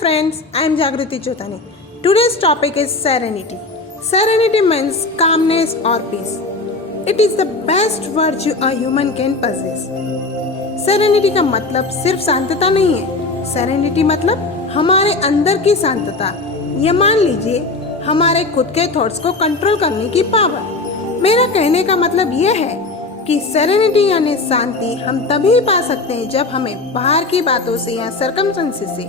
friends, I am Jagriti Chotani. Today's topic is serenity. Serenity means calmness or peace. It is the best virtue a human can possess. Serenity का मतलब सिर्फ शांतता नहीं है. Serenity मतलब हमारे अंदर की शांतता. ये मान लीजिए हमारे खुद के थॉट्स को कंट्रोल करने की पावर. मेरा कहने का मतलब ये है कि सेरेनिटी यानी शांति हम तभी पा सकते हैं जब हमें बाहर की बातों से या सर्कमस्टेंसेस से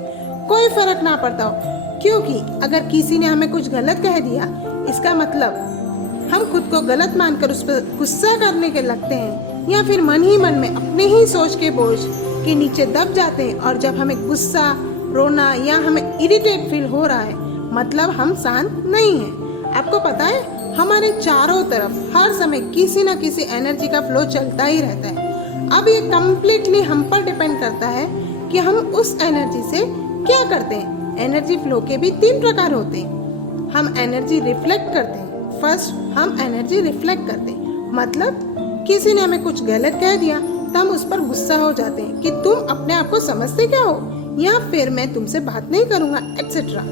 कोई फर्क ना पड़ता हो. क्योंकि अगर किसी ने हमें कुछ गलत कह दिया, इसका मतलब हम खुद को गलत मानकर उस पर गुस्सा करने के लगते हैं या फिर मन ही मन में अपने ही सोच के बोझ के नीचे दब जाते हैं. और जब हमें गुस्सा, रोना या हमें इरिटेट फील हो रहा है, मतलब हम शांत नहीं हैं. आपको पता है हमारे चारों तरफ हर समय किसी न किसी एनर्जी का फ्लो चलता ही रहता है. अब ये कम्प्लीटली हम पर डिपेंड करता है कि हम उस एनर्जी से क्या करते हैं. एनर्जी फ्लो के भी 3 प्रकार होते हैं. हम एनर्जी रिफ्लेक्ट करते हैं. फर्स्ट, हम एनर्जी रिफ्लेक्ट करते हैं, मतलब किसी ने हमें कुछ गलत कह दिया तो हम उस पर गुस्सा हो जाते हैं कि तुम अपने आप को समझते क्या हो, या फिर मैं तुमसे बात नहीं करूँगा, एक्सेट्रा.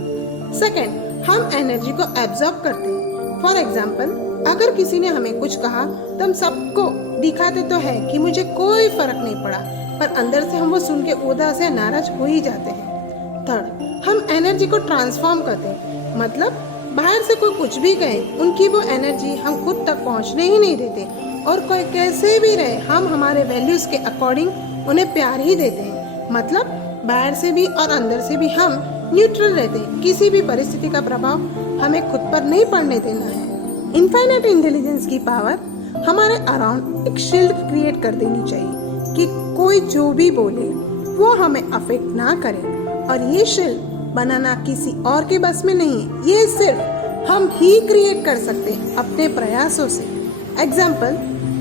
सेकेंड, हम एनर्जी को एब्जॉर्ब करते हैं. फॉर एग्जाम्पल, अगर किसी ने हमें कुछ कहा तो हम सबको दिखाते तो है कि मुझे कोई फर्क नहीं पड़ा, पर अंदर से हम वो सुन के उदास या नाराज हो ही जाते हैं. थर्ड, हम एनर्जी को ट्रांसफॉर्म करते हैं, मतलब बाहर से कोई कुछ भी कहे, उनकी वो एनर्जी हम खुद तक पहुंचने ही नहीं देते, और कोई कैसे भी रहे हम हमारे वैल्यूज के अकॉर्डिंग उन्हें प्यार ही देते हैं. मतलब बाहर से भी और अंदर से भी हम न्यूट्रल रहते हैं. किसी भी परिस्थिति का प्रभाव हमें खुद पर नहीं पड़ने देना है. इनफाइनाइट इंटेलिजेंस की पावर हमारे अराउंड एक शील्ड क्रिएट कर देनी चाहिए कि कोई जो भी बोले वो हमें अफेक्ट ना करे. और ये शील्ड बनाना किसी और के बस में नहीं है, ये सिर्फ हम ही क्रिएट कर सकते हैं अपने प्रयासों से. Example,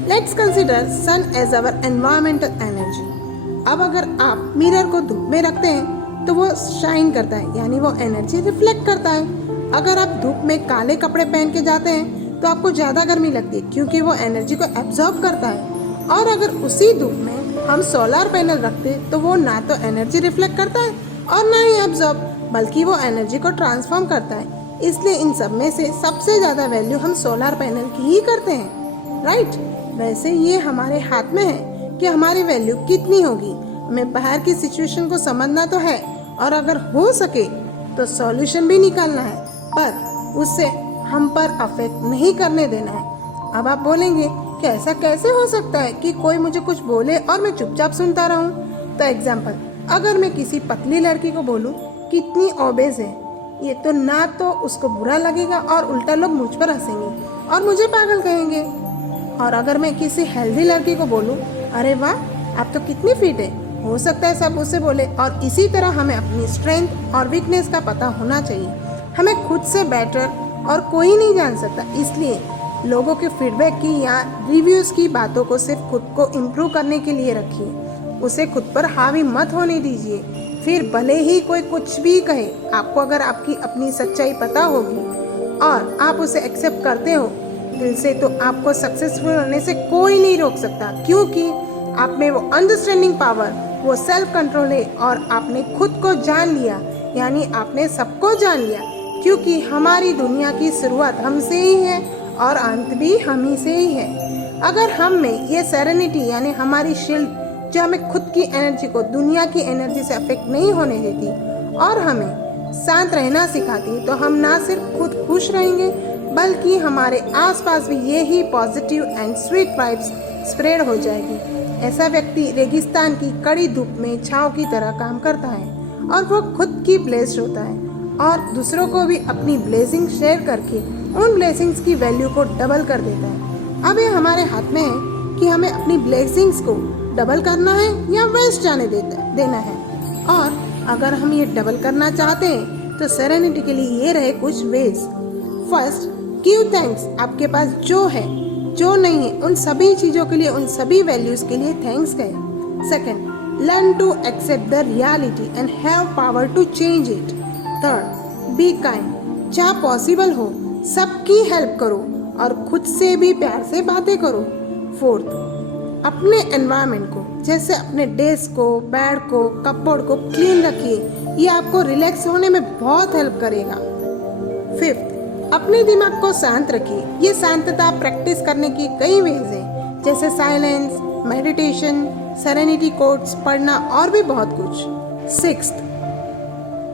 let's consider sun as our environmental energy. अब अगर आप मिरर को धूप में रखते हैं तो वो शाइन करता है, यानी वो एनर्जी रिफ्लेक्ट करता है. अगर आप धूप में काले कपड़े पहन के जाते हैं तो आपको ज़्यादा गर्मी लगती है, क्योंकि वो एनर्जी को एब्जॉर्ब करता है. और अगर उसी धूप में हम सोलर पैनल रखते तो वो ना तो एनर्जी रिफ्लेक्ट करता है और ना ही एब्जॉर्ब, बल्कि वो एनर्जी को ट्रांसफॉर्म करता है. इसलिए इन सब में से सबसे ज़्यादा वैल्यू हम सोलर पैनल की ही करते हैं, राइट. वैसे ये हमारे हाथ में है कि हमारी वैल्यू कितनी होगी. हमें बाहर की सिचुएशन को समझना तो है, और अगर हो सके तो सॉल्यूशन भी निकालना है, पर उससे हम पर अफेक्ट नहीं करने देना है. अब आप बोलेंगे कि ऐसा कैसे हो सकता है कि कोई मुझे कुछ बोले और मैं चुपचाप सुनता रहूं. तो एग्जाम्पल, अगर मैं किसी पतली लड़की को बोलूं कितनी ओबेस है, ये तो ना तो उसको बुरा लगेगा और उल्टा लोग मुझ पर हंसेंगे और मुझे पागल कहेंगे. और अगर मैं किसी हेल्दी लड़की को बोलूं अरे वाह आप तो कितनी फिट है, हो सकता है सब उससे बोले. और इसी तरह हमें अपनी स्ट्रेंथ और वीकनेस का पता होना चाहिए. हमें खुद से बेटर और कोई नहीं जान सकता, इसलिए लोगों के फीडबैक की या रिव्यूज़ की बातों को सिर्फ खुद को इम्प्रूव करने के लिए रखिए. उसे खुद पर हावी मत होने दीजिए. फिर भले ही कोई कुछ भी कहे, आपको अगर आपकी अपनी सच्चाई पता होगी और आप उसे एक्सेप्ट करते हो दिल से, तो आपको सक्सेसफुल होने से कोई नहीं रोक सकता, क्योंकि आप में वो अंडरस्टैंडिंग पावर, वो सेल्फ कंट्रोल है. और आपने खुद को जान लिया, यानी आपने सबको जान लिया, क्योंकि हमारी दुनिया की शुरुआत हमसे ही है और अंत भी हम ही से ही है. अगर हम में ये सेरेनिटी यानी हमारी शील्ड जो हमें खुद की एनर्जी को दुनिया की एनर्जी से अफेक्ट नहीं होने देती और हमें शांत रहना सिखाती, तो हम ना सिर्फ खुद खुश रहेंगे, बल्कि हमारे आसपास भी यही positive and sweet vibes spread हो जाएगी. ऐसा व्यक्ति रेगिस्तान की कड़ी धूप में छांव की तरह काम करता है, और वो खुद की ब्लेस्ड होता है और दूसरों को भी अपनी ब्लेसिंग शेयर करके उन ब्लेसिंग्स की वैल्यू को डबल कर देता है. अब ये हमारे हाथ में है कि हमें अपनी ब्लेसिंग्स को डबल करना है या वेस्ट जाने देना है. और अगर हम ये डबल करना चाहते हैं तो सेरेनिटी के लिए ये रहे कुछ वेज. First, give thanks. आपके पास जो है जो नहीं है उन सभी चीज़ों के लिए, उन सभी वैल्यूज़ के लिए थैंक्स कहें. Second, learn to accept the reality and have power to change it. Third, be kind. जहाँ पॉसिबल हो सबकी हेल्प करो और खुद से भी प्यार से बातें करो. फोर्थ, अपने एनवायरनमेंट को, जैसे अपने डेस्क को, बेड को, कपबोर्ड को क्लीन रखिए, ये आपको रिलैक्स होने में बहुत हेल्प करेगा। फिफ्थ, अपने दिमाग को शांत रखिए। ये शांतता प्रैक्टिस करने की कई वेज हैं, जैसे साइलेंस, मेडिटेशन, सेरेनिटी कोट्स पढ़ना और भी बहुत कुछ। सिक्स्थ,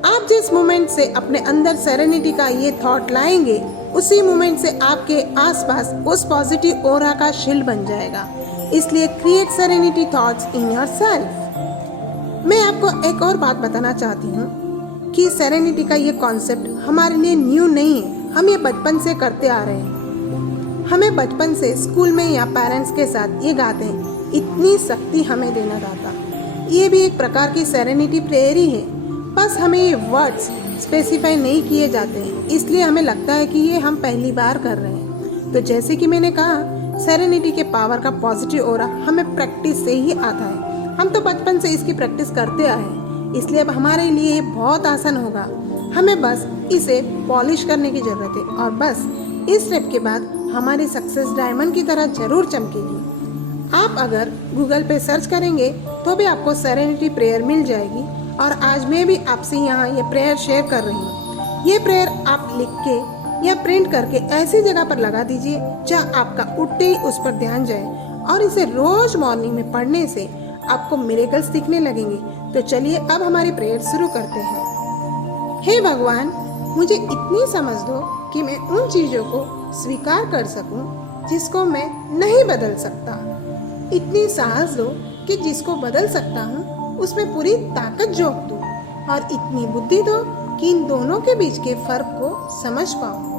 आप जिस मोमेंट से अपने अंदर सेरेनिटी का ये थॉट लाएंगे, उसी मोमेंट से आपके आसपास उस पॉजिटिव ऑरा का शील्ड बन जाएगा। इसलिए create serenity thoughts in yourself. मैं आपको एक और बात बताना चाहती हूँ कि सेरेनिटी का ये कॉन्सेप्ट हमारे लिए न्यू नहीं है। हम ये बचपन से करते आ रहे हैं। हमें बचपन से स्कूल में या पेरेंट्स के साथ ये गाते हैं, इतनी शक्ति हमें देना दाता। ये भी एक प्रकार की सेरेनिटी प्रेयर ही है, बस हमें ये वर्ड्स स्पेसिफाई नहीं किए जाते हैं, इसलिए हमें लगता है कि ये हम पहली बार कर रहे हैं। तो जैसे कि मैंने कहा, सेरेनिटी के पावर का पॉजिटिव ऑरा हमें प्रैक्टिस से ही आता है। हम तो बचपन से इसकी प्रैक्टिस करते आए हैं, इसलिए अब हमारे लिए ये बहुत आसान होगा। हमें बस इसे पॉलिश करने की ज़रूरत है और बस इस स्टेप के बाद हमारी सक्सेस डायमंड की तरह जरूर चमकेगी। आप अगर गूगल पे सर्च करेंगे तो भी आपको सेरेनिटी प्रेयर मिल जाएगी। और आज मैं भी आपसे यहाँ ये प्रेयर शेयर कर रही हूँ। ये प्रेयर आप लिख के या प्रिंट करके ऐसी जगह पर लगा दीजिए जहाँ आपका उठते ही उस पर ध्यान जाए, और इसे रोज मॉर्निंग में पढ़ने से आपको मिरेकल्स दिखने लगेंगे। तो चलिए अब हमारी प्रेयर शुरू करते हैं। हे भगवान, मुझे इतनी समझ दो कि मैं उन चीज़ों को स्वीकार कर सकूं जिसको मैं नहीं बदल सकता। इतनी साहस दो कि जिसको बदल सकता हूं उसमें पूरी ताकत झोंक दूं, और इतनी बुद्धि दो कि इन दोनों के बीच के फर्क को समझ पाऊं।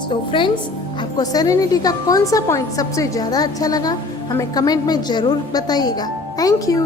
सो फ्रेंड्स, आपको सेरेनिटी का कौन सा पॉइंट सबसे ज़्यादा अच्छा लगा, हमें कमेंट में ज़रूर बताइएगा। Thank you.